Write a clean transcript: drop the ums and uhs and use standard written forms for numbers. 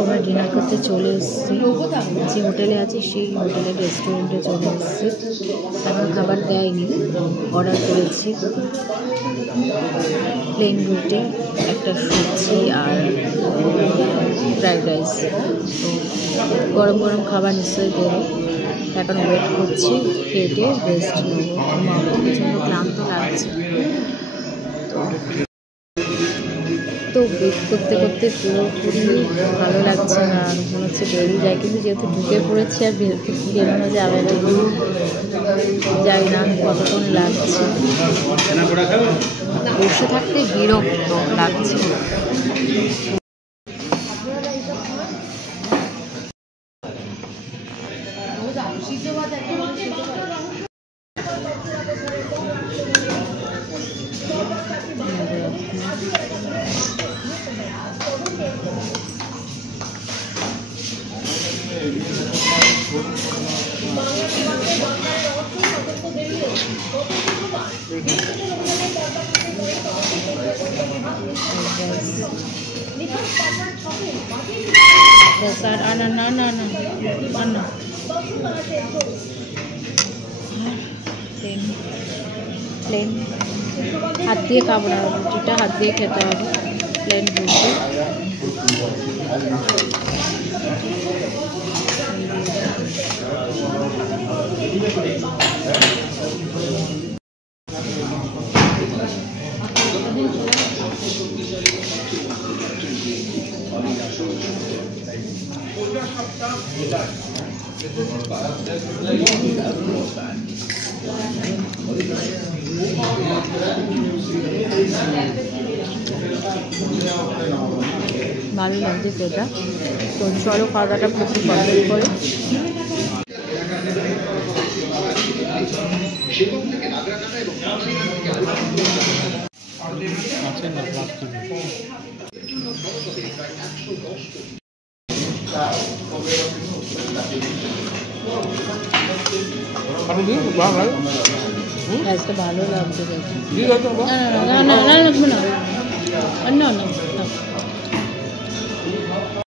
আমরা ডিনার করতে চলে এসেছি, যে হোটেলে আছি সেই হোটেলের রেস্টুরেন্টে চলে এসেছি। এখন খাবার দেয়নি, অর্ডার করেছি প্লেন রুটি, একটা সবজি আর ফ্রাইড রাইস। তো গরম গরম খাবার নিশ্চয়ই দেবে। এখন ওয়েট করছি, খেটে রেস্ট নেবো। প্রচণ্ড ক্লান্ত লাগছে। তো ওয়েট করতে করতে পুরোপুরি ভালো লাগছে না, মনে হচ্ছে বেরিয়ে যায়, কিন্তু যেহেতু ঢুকে পড়েছি আর বেরোনো যাবে না, যাই না কতক্ষণ লাগছে, বসে থাকতে বিরক্ত লাগছে। প্লেন হাত দিয়ে খাবো না, রুটিটা হাত দিয়ে খেতে হবে। প্লেন রুটি ভালো লাগছে সেটা। তো চলো খাওয়া দাওয়াটা প্রচুর কমপ্লিট করে। ভালো লাগছে। না না না না না না না